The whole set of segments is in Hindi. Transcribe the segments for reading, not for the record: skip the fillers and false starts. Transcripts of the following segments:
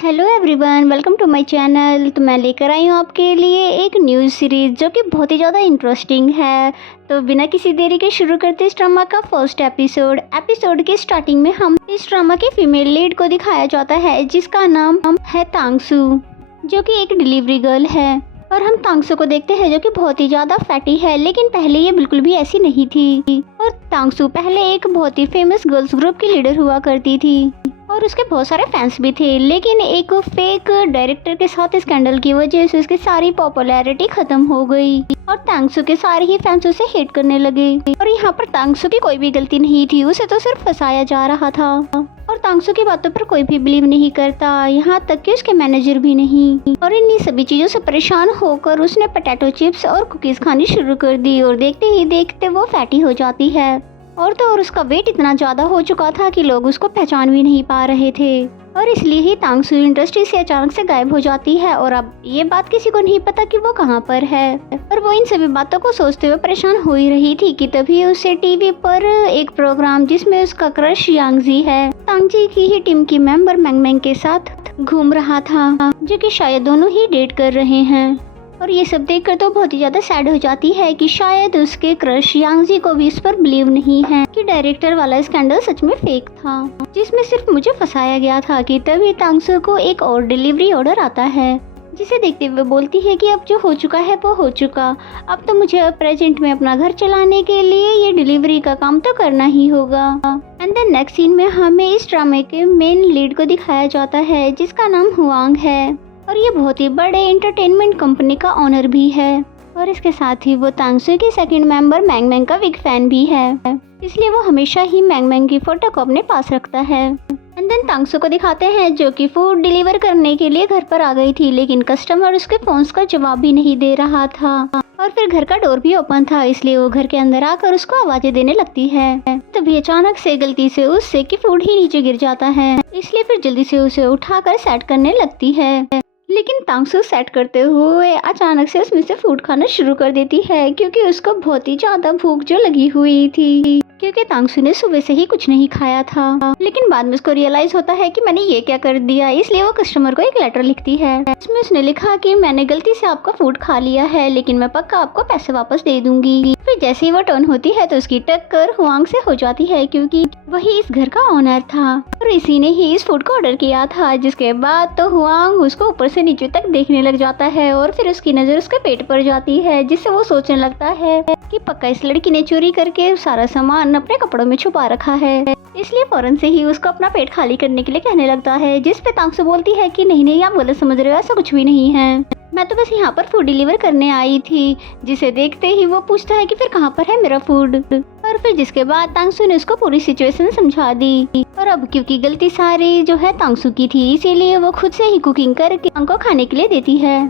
Hello everyone, welcome to my channel. तो मैं लेकर आई हूँ आपके लिए एक न्यूज़ सीरीज़ जो कि बहुत ही ज़्यादा इंटरेस्टिंग है। तो बिना किसी देरी के शुरू करते इस ड्रामा का फर्स्ट एपिसोड के स्टार्टिंग में हम इस ड्रामा के फीमेल लीड को दिखाया जाता है जिसका नाम है तांगसू, जो कि एक डिलीवरी गर्ल है। और हम तांगसू को देखते हैं जो कि बहुत ही ज़्यादा फैटी है, लेकिन पहले ये बिल्कुल भी ऐसी नहीं थी। और तांगसू पहले एक बहुत ही फेमस गर्ल्स ग्रुप की लीडर हुआ करती थी और उसके बहुत सारे फैंस भी थे, लेकिन एक फेक डायरेक्टर के साथ स्कैंडल की वजह से उसकी सारी पॉपुलैरिटी खत्म हो गई और तांगसू के सारे ही फैंस उसे हेट करने लगे। और यहाँ पर तांगसू की कोई भी गलती नहीं थी, उसे तो सिर्फ फंसाया जा रहा था और तांगसू की बातों पर कोई भी बिलीव नहीं करता, यहाँ तक कि उसके मैनेजर भी नहीं। और इन्हीं सभी चीजों से परेशान होकर उसने पोटैटो चिप्स और कुकीज खानी शुरू कर दी और देखते ही देखते वो फैटी हो जाती है। और तो और उसका वेट इतना ज़्यादा हो चुका था कि लोग उसको पहचान भी नहीं पा रहे थे और इसलिए ही तांगसू इंडस्ट्री से अचानक से गायब हो जाती है। और अब ये बात किसी को नहीं पता कि वो कहाँ पर है। और वो इन सभी बातों को सोचते हुए परेशान हो ही रही थी कि तभी उसे टीवी पर एक प्रोग्राम जिसमें उसका क्रश यांगजी है, तांगजी की ही टीम की मेंबर मैंगमैंग के साथ घूम रहा था, जो कि शायद दोनों ही डेट कर रहे हैं। और ये सब देखकर तो बहुत ही ज़्यादा सैड हो जाती है कि शायद उसके क्रश यांगजी को भी इस पर बिलीव नहीं है कि डायरेक्टर वाला स्कैंडल सच में फेक था, जिसमें सिर्फ मुझे फंसाया गया था। कि तभी तांगसू को एक और डिलीवरी ऑर्डर आता है, जिसे देखते हुए बोलती है कि अब जो हो चुका है वो हो चुका, अब तो मुझे प्रेजेंट में अपना घर चलाने के लिए ये डिलीवरी का काम तो करना ही होगा। एंड देन नेक्स्ट सीन में हमें इस ड्रामे के मेन लीड को दिखाया जाता है जिसका नाम हुआंग है और ये बहुत ही बड़े एंटरटेनमेंट कंपनी का ओनर भी है। और इसके साथ ही वो तांगसू की सेकंड मेंबर मैंगमैंग का बिग फैन भी है, इसलिए वो हमेशा ही मैंगमैंग की फोटो को अपने पास रखता है। एंड देन तांगसू को दिखाते हैं जो कि फूड डिलीवर करने के लिए घर पर आ गई थी, लेकिन कस्टमर उसके फोन्स का जवाब भी नहीं दे रहा था और फिर घर का डोर भी ओपन था, इसलिए वो घर के अंदर आकर उसको आवाजें देने लगती है। तभी अचानक से गलती से उससे कि फूड ही नीचे गिर जाता है, इसलिए फिर जल्दी से उसे उठाकर सेट करने लगती है। लेकिन तांगसू सेट करते हुए अचानक से उसमें से फूड खाना शुरू कर देती है, क्योंकि उसको बहुत ही ज्यादा भूख जो लगी हुई थी, क्योंकि तांगसू ने सुबह से ही कुछ नहीं खाया था। लेकिन बाद में उसको रियलाइज होता है कि मैंने ये क्या कर दिया, इसलिए वो कस्टमर को एक लेटर लिखती है। इसमें उसने लिखा कि मैंने गलती से आपका फूड खा लिया है, लेकिन मैं पक्का आपको पैसे वापस दे दूंगी। फिर जैसे ही वो टर्न होती है तो उसकी टक्कर हुआंग से हो जाती है, क्योंकि वही इस घर का ओनर था और इसी ने ही इस फूड को ऑर्डर किया था। जिसके बाद तो हुआंग उसको ऊपर से नीचे तक देखने लग जाता है और फिर उसकी नजर उसके पेट पर जाती है, जिससे वो सोचने लगता है कि पक्का इस लड़की ने चोरी करके सारा सामान अपने कपड़ों में छुपा रखा है, इसलिए फौरन से ही उसको अपना पेट खाली करने के लिए कहने लगता है। जिस पे तांगसू बोलती है कि नहीं आप गलत समझ रहे हो, ऐसा कुछ भी नहीं है, मैं तो बस यहाँ पर फूड डिलीवर करने आई थी। जिसे देखते ही वो पूछता है कि फिर कहाँ पर है मेरा फूड। और फिर जिसके बाद तांगसू ने उसको पूरी सिचुएशन समझा दी और अब क्योंकि गलती सारी जो है तांगसू की थी, इसीलिए वो खुद से ही कुकिंग करके हमको खाने के लिए देती है।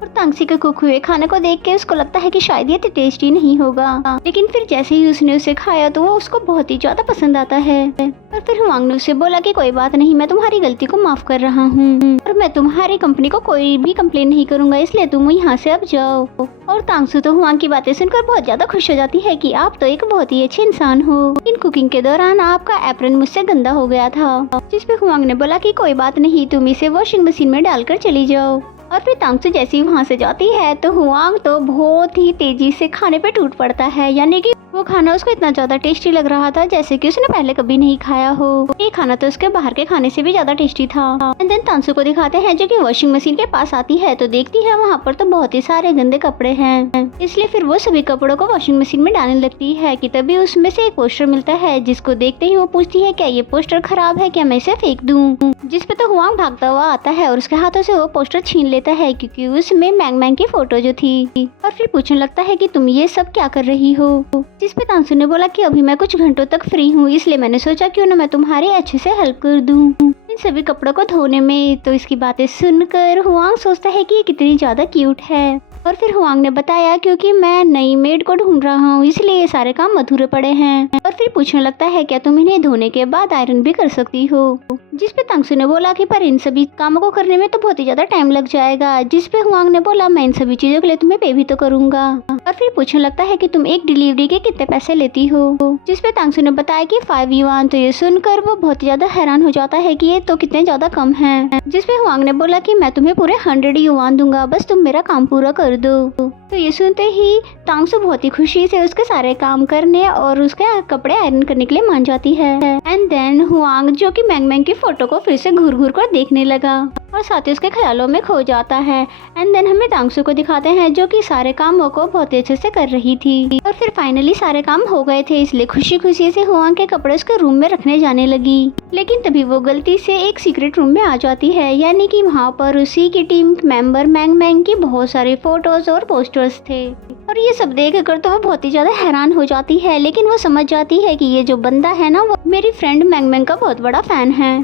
और तांगसू के कुक हुए खाने को देख के उसको लगता है कि शायद ये तो टेस्टी नहीं होगा, लेकिन फिर जैसे ही उसने उसे खाया तो वो उसको बहुत ही ज्यादा पसंद आता है। और फिर हुआंग ने उसे बोला कि कोई बात नहीं, मैं तुम्हारी गलती को माफ कर रहा हूँ और मैं तुम्हारी कंपनी को कोई भी कंप्लेन नहीं करूंगा, इसलिए तुम यहाँ से अब जाओ। और तांगसू तो हुआंग की बातें सुनकर बहुत ज्यादा खुश हो जाती है कि आप तो एक बहुत ही अच्छे इंसान हो। इन कुकिंग के दौरान आपका एप्रन मुझसे गंदा हो गया था, जिस पे हुआंग ने बोला कि कोई बात नहीं, तुम इसे वॉशिंग मशीन में डालकर चली जाओ। और फिर तांगसू जैसे ही वहाँ से जाती है तो हुआंग तो बहुत ही तेजी से खाने पे टूट पड़ता है, यानी कि वो खाना उसको इतना ज्यादा टेस्टी लग रहा था जैसे कि उसने पहले कभी नहीं खाया हो। ये खाना तो उसके बाहर के खाने से भी ज्यादा टेस्टी था। एंड देन तांगसू को दिखाते हैं जो कि वॉशिंग मशीन के पास आती है तो देखती है वहाँ पर तो बहुत ही सारे गंदे कपड़े हैं, इसलिए फिर वो सभी कपड़ों को वॉशिंग मशीन में डालने लगती है। कि तभी उसमें से एक पोस्टर मिलता है, जिसको देखते ही वो पूछती है क्या ये पोस्टर खराब है, क्या मैं इसे फेंक दूं। जिस पे तो हुआंग भागता हुआ आता है और उसके हाथों से वो पोस्टर छीन लेता है, क्योंकि उसमें मैंगमैंग की फोटो जो थी। और फिर पूछने लगता है कि तुम ये सब क्या कर रही हो। जिस पे तांगसू ने बोला कि अभी मैं कुछ घंटों तक फ्री हूँ, इसलिए मैंने सोचा क्यों ना मैं तुम्हारे अच्छे से हेल्प कर दूं इन सभी कपड़ों को धोने में। तो इसकी बातें सुनकर हुआंग सोचता है कि ये कितनी ज्यादा क्यूट है। और फिर हुआंग ने बताया क्योंकि मैं नई मेड को ढूंढ रहा हूँ, इसलिए ये सारे काम अधूरे पड़े हैं। और फिर पूछने लगता है क्या तुम इन्हें धोने के बाद आयरन भी कर सकती हो। जिसपे तांगसू ने बोला कि पर इन सभी कामों को करने में तो बहुत ही ज्यादा टाइम लग जाएगा। जिसपे हुआंग ने बोला मैं इन सभी चीजों के लिए तुम्हें पे भी तो करूंगा। और फिर पूछने लगता है कि तुम एक डिलीवरी के कितने पैसे लेती हो। जिसपे तांगसू ने बताया कि 5 युआन। तो ये सुनकर वो बहुत ही ज्यादा हैरान हो जाता है कि ये तो कितने ज्यादा कम है। जिसपे हुआंग ने बोला कि मैं तुम्हें पूरे 100 युआन दूंगा, बस तुम मेरा काम पूरा कर दो। तो ये सुनते ही तांगसू बहुत ही खुशी से उसके सारे काम करने और उसके कपड़े आयरन करने के लिए मान जाती है। एंड देन हुआंग जो कि मैंग मैंग की फोटो को फिर से घूर घूर कर देखने लगा और साथ ही उसके ख्यालों में खो जाता है। एंड देन हमें तांगसू को दिखाते हैं जो कि सारे कामों को बहुत अच्छे से कर रही थी। और फिर फाइनली सारे काम हो गए थे, इसलिए खुशी खुशी से हुआंग के कपड़े उसके रूम में रखने जाने लगी। लेकिन तभी वो गलती से एक सीक्रेट रूम में आ जाती है, यानी कि वहाँ पर उसी की टीम मेंबर मैंग मैंग की बहुत सारे फोटोज और पोस्टर्स थे। और ये सब देख कर तो वो बहुत ही ज्यादा हैरान हो जाती है, लेकिन वो समझ जाती है कि ये जो बंदा है ना वो मेरी फ्रेंड मैंग मैंग का बहुत बड़ा फैन है।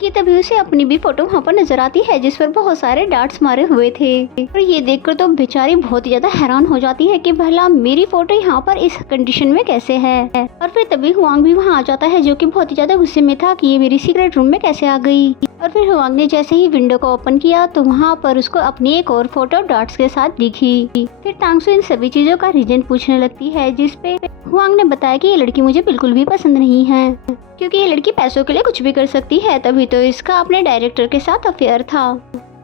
कि तभी उसे अपनी भी फोटो वहाँ पर नजर आती है जिस पर बहुत सारे डार्ट्स मारे हुए थे। और ये देखकर तो बेचारी बहुत ही ज्यादा हैरान हो जाती है कि भला मेरी फोटो यहाँ पर इस कंडीशन में कैसे है। और फिर तभी हुआंग भी वहाँ आ जाता है जो कि बहुत ही ज्यादा गुस्से में था कि ये मेरी सीक्रेट रूम में कैसे आ गई। और फिर हुआंग ने जैसे ही विंडो को ओपन किया तो वहाँ पर उसको अपनी एक और फोटो डार्ट्स के साथ दिखी। फिर तांगसू इन सभी चीजों का रीजन पूछने लगती है, जिसपे हुआंग ने बताया कि ये लड़की मुझे बिल्कुल भी पसंद नहीं है, क्योंकि ये लड़की पैसों के लिए कुछ भी कर सकती है। तभी तो इसका अपने डायरेक्टर के साथ अफेयर था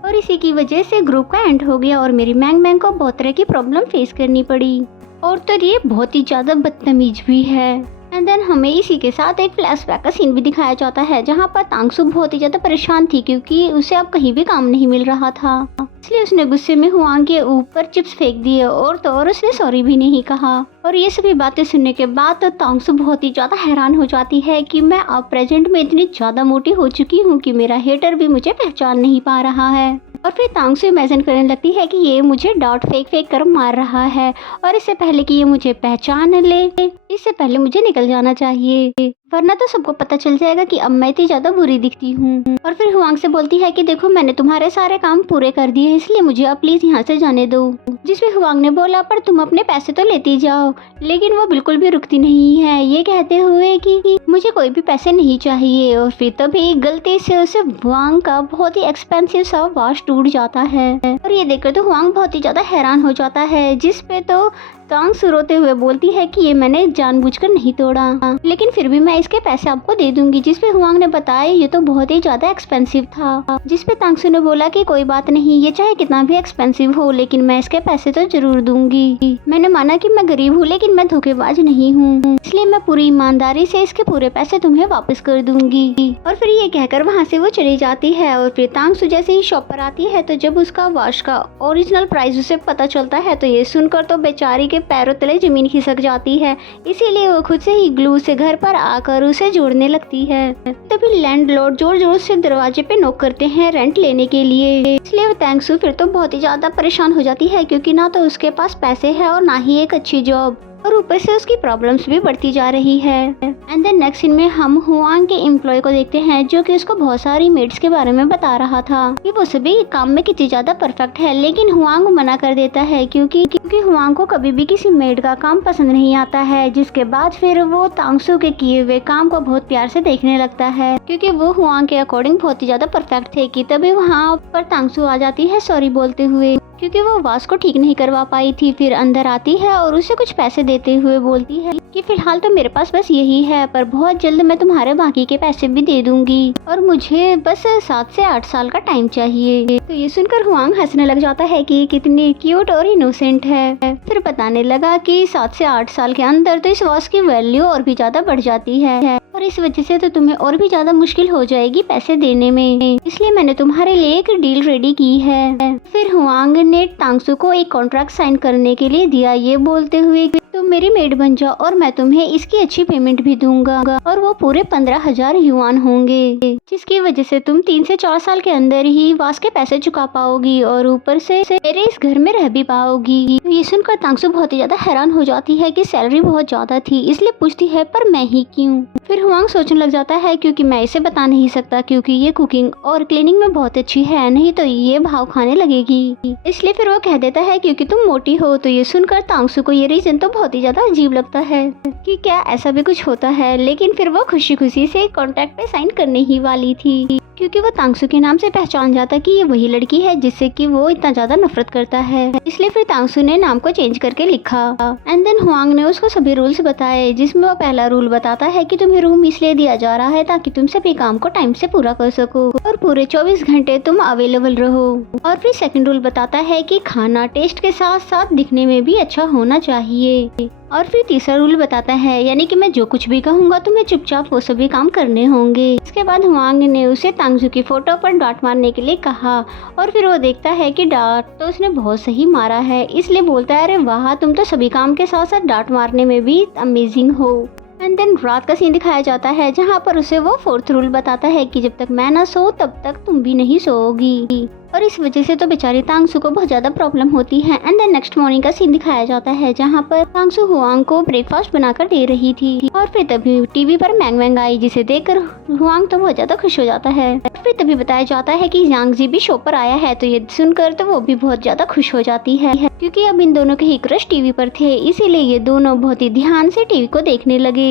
और इसी की वजह से ग्रुप का एंड हो गया और मेरी मैंग मैंग को बहुत तरह की प्रॉब्लम फेस करनी पड़ी। और तो ये बहुत ही ज्यादा बदतमीज भी है। एंड देन हमें इसी के साथ एक फ्लैशबैक का सीन भी दिखाया जाता है जहाँ पर तांगसू बहुत ही ज्यादा परेशान थी क्योंकि उसे अब कहीं भी काम नहीं मिल रहा था। इसलिए उसने गुस्से में हुआंग के ऊपर चिप्स फेंक दिए और तो और उसने सॉरी भी नहीं कहा। और ये सभी बातें सुनने के बाद तो तांगसू बहुत ही ज्यादा हैरान हो जाती है कि मैं अब प्रेजेंट में इतनी ज्यादा मोटी हो चुकी हूँ कि मेरा हेटर भी मुझे पहचान नहीं पा रहा है। और फिर तांगसू इमेजिन करने लगती है कि ये मुझे डॉट फेंक फेंक कर मार रहा है और इससे पहले कि ये मुझे पहचान ले इससे पहले मुझे निकल जाना चाहिए, वरना तो सबको पता चल जाएगा कि अब मैं इतनी ज्यादा बुरी दिखती हूँ। और फिर हुआंग से बोलती है कि देखो मैंने तुम्हारे सारे काम पूरे कर दिए इसलिए मुझे अब प्लीज यहाँ से जाने दो। जिसमें हुआंग ने बोला पर तुम अपने पैसे तो लेती जाओ, लेकिन वो बिल्कुल भी रुकती नहीं है ये कहते हुए कि मुझे कोई भी पैसे नहीं चाहिए। और फिर तभी गलती से उसे हुआंग का बहुत ही एक्सपेंसिव सा वॉच टूट जाता है और ये देखकर तो हुआंग बहुत ही ज्यादा हैरान हो जाता है। जिसपे तो तांगसू रोते हुए बोलती है कि ये मैंने जानबूझकर नहीं तोड़ा, लेकिन फिर भी मैं इसके पैसे आपको दे दूंगी। जिसपे हुआंग ने बताया ये तो बहुत ही ज्यादा एक्सपेंसिव था। जिसपे तांगसू ने बोला कि कोई बात नहीं, ये चाहे कितना भी एक्सपेंसिव हो लेकिन मैं इसके पैसे तो जरूर दूंगी। मैंने माना कि मैं गरीब हूँ लेकिन मैं धोखेबाज नहीं हूँ, इसलिए मैं पूरी ईमानदारी से इसके पूरे पैसे तुम्हें वापस कर दूंगी। और फिर ये कहकर वहाँ से वो चली जाती है। और फिर तांगसू जैसे ही शॉप पर आती है तो जब उसका वॉच का ओरिजिनल प्राइस उसे पता चलता है तो ये सुनकर तो बेचारी पैरों तले जमीन खिसक जाती है। इसीलिए वो खुद से ही ग्लू से घर पर आकर उसे जोड़ने लगती है। तभी लैंडलॉर्ड जोर जोर से दरवाजे पे नॉक करते हैं रेंट लेने के लिए। इसलिए वो तांगसू फिर तो बहुत ही ज्यादा परेशान हो जाती है क्योंकि ना तो उसके पास पैसे है और ना ही एक अच्छी जॉब, और ऊपर से उसकी प्रॉब्लम्स भी बढ़ती जा रही है। एंड देन नेक्स्ट सीन में हम हुआंग के एम्प्लॉय को देखते हैं जो कि उसको बहुत सारी मेड्स के बारे में बता रहा था कि वो सभी काम में कितनी ज्यादा परफेक्ट है, लेकिन हुआंग मना कर देता है क्योंकि हुआंग को कभी भी किसी मेड का काम पसंद नहीं आता है। जिसके बाद फिर वो तांगसू के किए हुए काम को बहुत प्यार से देखने लगता है क्योंकि वो हुआंग के अकॉर्डिंग बहुत ही ज्यादा परफेक्ट थे। कि तभी वहाँ पर तांगसू आ जाती है सॉरी बोलते हुए क्योंकि वो वास को ठीक नहीं करवा पाई थी। फिर अंदर आती है और उसे कुछ पैसे देते हुए बोलती है कि फिलहाल तो मेरे पास बस यही है, पर बहुत जल्द मैं तुम्हारे बाकी के पैसे भी दे दूंगी और मुझे बस 7 से 8 साल का टाइम चाहिए। तो ये सुनकर हुआंग हंसने लग जाता है कि कितनी क्यूट और इनोसेंट है। फिर बताने लगा कि 7 से 8 साल के अंदर तो इस वास की वैल्यू और भी ज्यादा बढ़ जाती है और इस वजह से तो तुम्हें और भी ज्यादा मुश्किल हो जाएगी पैसे देने में, इसलिए मैंने तुम्हारे लिए एक डील रेडी की है। फिर हुआंग ने तांगसू को एक कॉन्ट्रैक्ट साइन करने के लिए दिया, ये बोलते हुए कि तुम मेरी मेड बन जाओ और मैं तुम्हें इसकी अच्छी पेमेंट भी दूंगा और वो पूरे 15,000 युआन होंगे, जिसकी वजह से तुम 3 से 4 साल के अंदर ही वास के पैसे चुका पाओगी और ऊपर से मेरे इस घर में रह भी पाओगी। ये सुनकर तांगसू बहुत ही ज्यादा हैरान हो जाती है कि सैलरी बहुत ज्यादा थी, इसलिए पूछती है पर मैं ही क्यों। फिर हुआंग सोचने लग जाता है क्योंकि मैं इसे बता नहीं सकता क्योंकि ये कुकिंग और क्लीनिंग में बहुत अच्छी है, नहीं तो ये भाव खाने लगेगी। इसलिए फिर वो कह देता है क्योंकि तुम मोटी हो। तो ये सुनकर तांगसू को ये रीजन तो बहुत ही ज्यादा अजीब लगता है कि क्या ऐसा भी कुछ होता है, लेकिन फिर वो खुशी खुशी से कॉन्ट्रैक्ट पे साइन करने ही वाली थी। क्योंकि वो तांगसू के नाम से पहचान जाता कि ये वही लड़की है जिससे कि वो इतना ज्यादा नफरत करता है। इसलिए फिर तांगसू ने नाम को चेंज करके लिखा। एंड देन हुआंग ने उसको सभी रूल्स बताए, जिसमें वो पहला रूल बताता है कि तुम्हें रूम इसलिए दिया जा रहा है ताकि तुम सभी काम को टाइम से पूरा कर सको और पूरे 24 घंटे तुम अवेलेबल रहो। और फिर सेकंड रूल बताता है कि खाना टेस्ट के साथ साथ दिखने में भी अच्छा होना चाहिए। और फिर तीसरा रूल बताता है, यानी कि मैं जो कुछ भी कहूँगा तुम्हें चुपचाप वो सभी काम करने होंगे। इसके बाद हुआंग ने उसे तांगसू की फोटो पर डांट मारने के लिए कहा और फिर वो देखता है कि डांट तो उसने बहुत सही मारा है, इसलिए बोलता है अरे वाह, तुम तो सभी काम के साथ साथ डांट मारने में भी अमेजिंग हो। एंड देन रात का सीन दिखाया जाता है जहाँ पर उसे वो फोर्थ रूल बताता है कि जब तक मैं ना सो तब तक तुम भी नहीं सोओगी। और इस वजह से तो बेचारी तांगसू को बहुत ज्यादा प्रॉब्लम होती है। एंड देन नेक्स्ट मॉर्निंग का सीन दिखाया जाता है जहाँ पर तांगसू हुआंग को ब्रेकफास्ट बनाकर दे रही थी और फिर तभी टीवी पर मैंग मैंग आई, जिसे देखकर हुआंग तो बहुत ज्यादा खुश हो जाता है। फिर तभी बताया जाता है कि यांग जी भी शो पर आया है, तो ये सुनकर तो वो भी बहुत ज्यादा खुश हो जाती है क्योंकि अब इन दोनों के ही क्रश टीवी पर थे, इसीलिए ये दोनों बहुत ही ध्यान से टीवी को देखने लगे।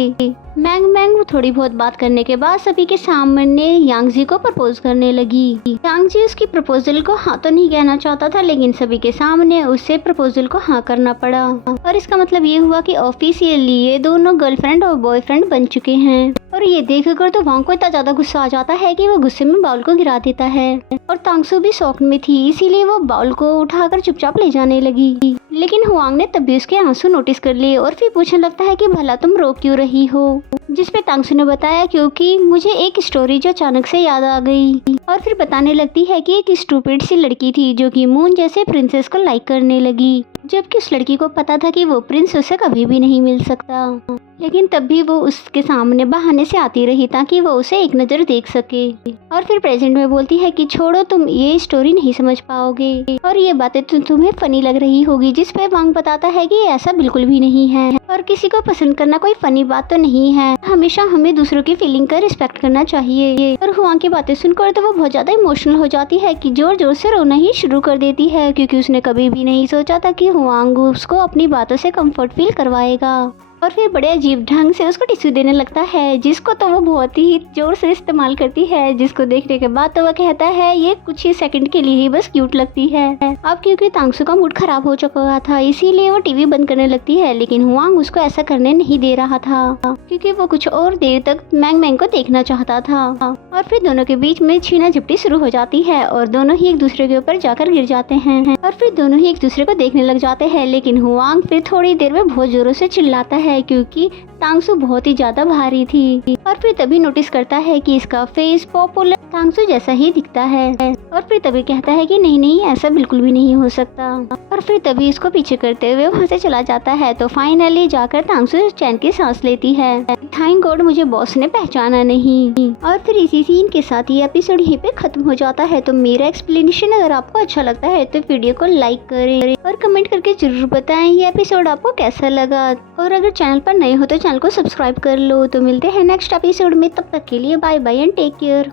मैंग मैंग थोड़ी बहुत बात करने के बाद सभी के सामने यांग जी को प्रपोज करने लगी। यांग जी उसकी प्रपोजल को हाँ तो नहीं कहना चाहता था, लेकिन सभी के सामने उसे प्रपोजल को हाँ करना पड़ा और इसका मतलब ये हुआ कि ऑफिशियली ये दोनों गर्लफ्रेंड और बॉयफ्रेंड बन चुके हैं। और ये देखकर तो वांग को इतना ज्यादा गुस्सा आ जाता है कि वो गुस्से में बाउल को गिरा देता है और तांगसू भी शॉक में थी, इसीलिए वो बाउल को उठाकर चुपचाप ले जाने लगी। लेकिन हुआंग ने तब भी उसके आंसू नोटिस कर लिए और फिर पूछने लगता है कि भला तुम रो क्यों रही हो, जिसपे तांगसू ने बताया क्योंकि मुझे एक स्टोरी जो अचानक से याद आ गई। और फिर बताने लगती है कि एक स्टूपिड सी लड़की थी जो कि मून जैसे प्रिंसेस को लाइक करने लगी, जबकि उस लड़की को पता था कि वो प्रिंस उसे कभी भी नहीं मिल सकता, लेकिन तब भी वो उसके सामने बहाने से आती रही ताकि वो उसे एक नज़र देख सके। और फिर प्रेजेंट में बोलती है कि छोड़ो, तुम ये स्टोरी नहीं समझ पाओगे और ये बातें तुम्हें फनी लग रही होगी, जिस पे वांग बताता है कि ऐसा बिल्कुल भी नहीं है और किसी को पसंद करना कोई फनी बात तो नहीं है, हमेशा हमें दूसरों की फीलिंग का रिस्पेक्ट करना चाहिए। और हुआंग की बातें सुनकर तो वो बहुत ज्यादा इमोशनल हो जाती है कि जोर जोर से रोना ही शुरू कर देती है, क्योंकि उसने कभी भी नहीं सोचा था कि हुआंग उसको अपनी बातों से कंफर्ट फील करवाएगा। और फिर बड़े अजीब ढंग से उसको टिश्यू देने लगता है, जिसको तो वो बहुत ही जोर से इस्तेमाल करती है, जिसको देखने के बाद तो वो कहता है ये कुछ ही सेकंड के लिए ही बस क्यूट लगती है। अब क्योंकि तांगसू का मूड खराब हो चुका था, इसीलिए वो टीवी बंद करने लगती है, लेकिन हुआंग उसको ऐसा करने नहीं दे रहा था क्योंकि वो कुछ और देर तक मैंग मैंग को देखना चाहता था। और फिर दोनों के बीच में छीना झपटी शुरू हो जाती है और दोनों ही एक दूसरे के ऊपर जाकर गिर जाते हैं और फिर दोनों ही एक दूसरे को देखने लग जाते हैं। लेकिन हुआंग फिर थोड़ी देर में बहुत जोरों से चिल्लाता है क्योंकि तांगसू बहुत ही ज्यादा भारी थी। और फिर तभी नोटिस करता है कि इसका फेस पॉपुलर तांगसू जैसा ही दिखता है और फिर तभी कहता है कि नहीं नहीं, ऐसा बिल्कुल भी नहीं हो सकता। और फिर तभी इसको पीछे करते हुए वहाँ से चला जाता है। तो फाइनली जाकर तांगसू चैन की सांस लेती है, थैंक गॉड मुझे बॉस ने पहचाना नहीं। और फिर इसी सीन के साथ ये एपिसोड यहीं पे खत्म हो जाता है। तो मेरा एक्सप्लेनेशन अगर आपको अच्छा लगता है तो वीडियो को लाइक करें और कमेंट करके जरूर बताएं ये एपिसोड आपको कैसा लगा। और अगर चैनल पर नए हो तो चैनल को सब्सक्राइब कर लो। तो मिलते हैं नेक्स्ट एपिसोड में, तब तक के लिए bye bye and take care.